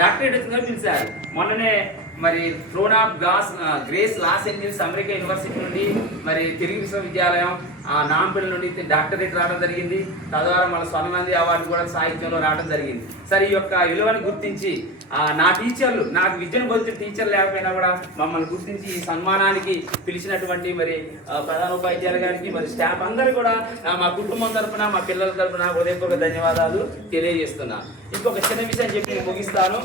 Doctorate వచ్చిందని పిలిచారు. మొన్ననే మరి throne of grace Los Angeles America university నుండి మరి తెలుగు విశ్వవిద్యాలయం నాంపల్లి నుండి డాక్టరేట్ రావడం జరిగింది. తద్వారా మన స్వర్ణనంది అవార్డు కూడా సాహిత్యంలో రావడం జరిగింది. సరే, ఈ యొక్క విలువను గుర్తించి నా టీచర్లు, నాకు విద్యను బోధించిన టీచర్ లేకపోయినా కూడా మమ్మల్ని గుర్తించి ఈ సన్మానానికి పిలిచినటువంటి మరి ప్రధాన ఉపాధ్యాయులు గారికి, మరి స్టాఫ్ అందరూ కూడా మా కుటుంబం తరఫున, మా పిల్లల తరఫున హృదయపూర్వక ధన్యవాదాలు తెలియజేస్తున్నా. ఇంకొక చిన్న విషయం చెప్పి నేను ముగిస్తాను.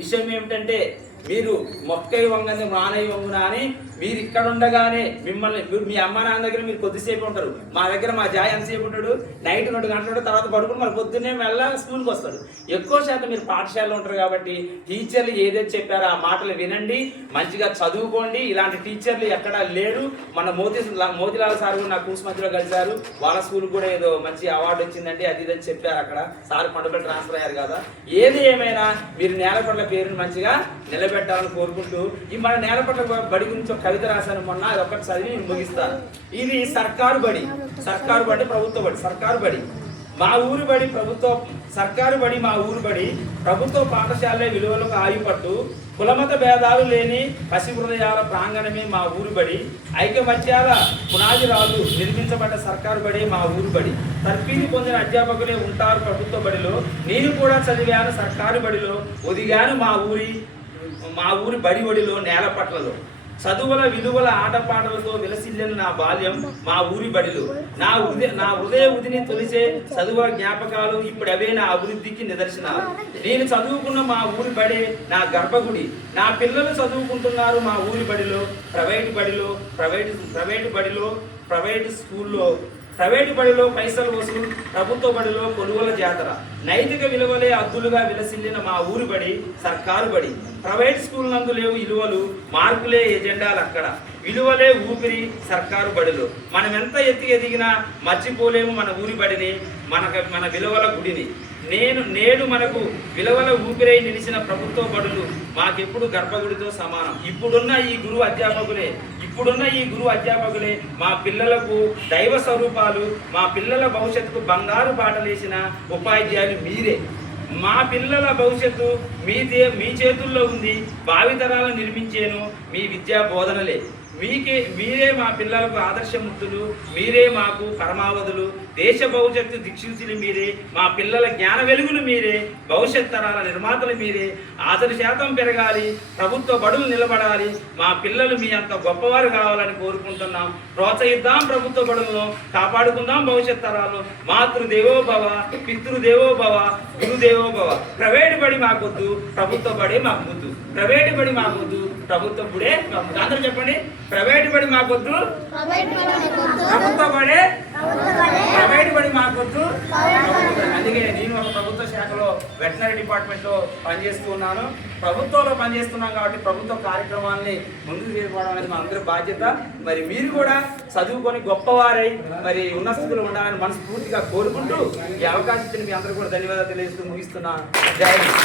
విషయం ఏమిటంటే, మీరు మొక్కై వంగని మానై వంగునా అని మీరు ఇక్కడ ఉండగానే మిమ్మల్ని మీ అమ్మ నాన్న దగ్గర మీరు కొద్దిసేపు ఉంటారు. మా దగ్గర మా జాయ్ ఎంతసేపు ఉంటాడు, నైట్ 2 గంటలు తర్వాత పడుకుని మరి పొద్దున్నే మళ్ళీ స్కూల్కి వస్తాడు. ఎక్కువ శాతం మీరు పాఠశాలలో ఉంటారు కాబట్టి టీచర్లు ఏదైతే చెప్పారో ఆ మాటలు వినండి, మంచిగా చదువుకోండి. ఇలాంటి టీచర్లు ఎక్కడా లేరు. మన మోతిలాల్ సార్ కూడా నా కూర్స్ మధ్యలో కలిశారు. వాళ్ళ స్కూల్ కూడా ఏదో మంచి అవార్డు వచ్చిందండి, అది ఇదని చెప్పారు. అక్కడ సార్ కొండపల్లి ట్రాన్స్ఫర్ అయ్యారు కదా. ఏది ఏమైనా మీరు నేలపట్ల పేరుని మంచిగా నిలబెట్టాలని కోరుకుంటూ, ఈ మన నేలపట్ల బడి గురించి ఒక కవిత రాశాను మొన్న, అది ఒకటి చదివి ముగిస్తాను. ఇది సర్కారు బడి ప్రభుత్వ బడి. సర్కారు బడి మా ఊరు బడి, సర్కారు బడి మా ఊరు బడి, ప్రభుత్వ పాఠశాలే విలువలకు ఆయుపట్టు, కులమత భేదాలు లేని పసి హృదయాల ప్రాంగణమే మా ఊరు బడి, ఐకమత్యాల పునాది రాళ్ళు నిర్మించబడ్డ సర్కారు బడి మా ఊరు బడి, తర్ఫీదు పొందిన అధ్యాపకులే ఉంటారు ప్రభుత్వ బడిలో, నేను కూడా చదివాను సర్కారు బడిలో, ఒదిగాను మా ఊరి బడి ఒడిలో నేలపట్లలో, చదువుల విలువల ఆటపాటలతో విలసిల్లిన నా బాల్యం మా ఊరి బడిలో, నా హృదయ ఉదిని తొలిసే చదువుల జ్ఞాపకాలు ఇప్పుడు అవే నా అభివృద్ధికి నిదర్శనాలు. నేను చదువుకున్న మా ఊరి బడే నా గర్భగుడి, నా పిల్లలు చదువుకుంటున్నారు మా ఊరి బడిలో, ప్రైవేటు స్కూల్లో, ప్రైవేటు బడిలో పైసలు వసూలు, ప్రభుత్వ బడిలో కొలువుల జాతర, నైతిక విలువలే అద్దులుగా విలసిల్లిన మా ఊరి బడి సర్కారు బడి, ప్రైవేట్ స్కూల్ నందు లేవు విలువలు, మార్కులే ఎజెండాలు అక్కడ, విలువలే ఊపిరి సర్కారు బడిలో, మనం ఎంత ఎదిగినా మర్చిపోలేము మన ఊరి బడిని, మన విలువల గుడిని. నేడు మనకు విలువల ఊపిరై నిలిచిన ప్రభుత్వ బడులు మాకెప్పుడు గర్భగుడితో సమానం. ఇప్పుడున్న ఈ గురువు అధ్యాపకులే మా పిల్లలకు దైవ స్వరూపాలు, మా పిల్లల భవిష్యత్తుకు బంగారు బాటలేసిన ఉపాధ్యాయులు మీరే. మా పిల్లల భవిష్యత్తు మీ చేతుల్లో ఉంది, భావితరాలను నిర్మించేను మీ విద్యా బోధనలే. మీరే మా పిల్లలకు ఆదర్శమూర్తులు, మీరే మాకు పరమావధులు, దేశ భవిష్యత్తు దిక్సూచులు మీరే, మా పిల్లల జ్ఞాన వెలుగులు మీరే, భవిష్యత్ తరాల నిర్మాతలు మీరే. 10% పెరగాలి, ప్రభుత్వ బడులు నిలబడాలి, మా పిల్లలు మీ అంత గొప్పవారు కావాలని కోరుకుంటున్నాం. ప్రోత్సహిద్దాం ప్రభుత్వ బడులను, కాపాడుకుందాం భవిష్యత్ తరాలు. మాతృదేవోభవ, పితృదేవోభవ, గురుదేవోభవ. ప్రైవేటు బడి మాకొద్దు, ప్రభుత్వ బడే మాకు ముద్దు. ప్రైవేటు బడి మాకొద్దు, ప్రభుత్వ బడే మాకు. అందరూ చెప్పండి, ప్రైవేటు బడి మాకొద్దు, ప్రభుత్వ బడే, ప్రైవేటు బడి మాకొద్దు. అందుకే నేను ఒక ప్రభుత్వ శాఖలో వెటనరీ డిపార్ట్మెంట్లో పనిచేస్తూ ఉన్నాను. ప్రభుత్వంలో పనిచేస్తున్నాం కాబట్టి ప్రభుత్వ కార్యక్రమాలని ముందుకు తీసుకోవడం అనేది మా అందరి బాధ్యత. మరి మీరు కూడా చదువుకొని గొప్పవారై మరి ఉన్నత స్థితిలో ఉండాలని మనస్ఫూర్తిగా కోరుకుంటూ ఈ అవకాశం ఇచ్చిన మీ అందరూ కూడా ధన్యవాదాలు తెలియజేస్తూ ముగిస్తున్నాను. జై హింద్.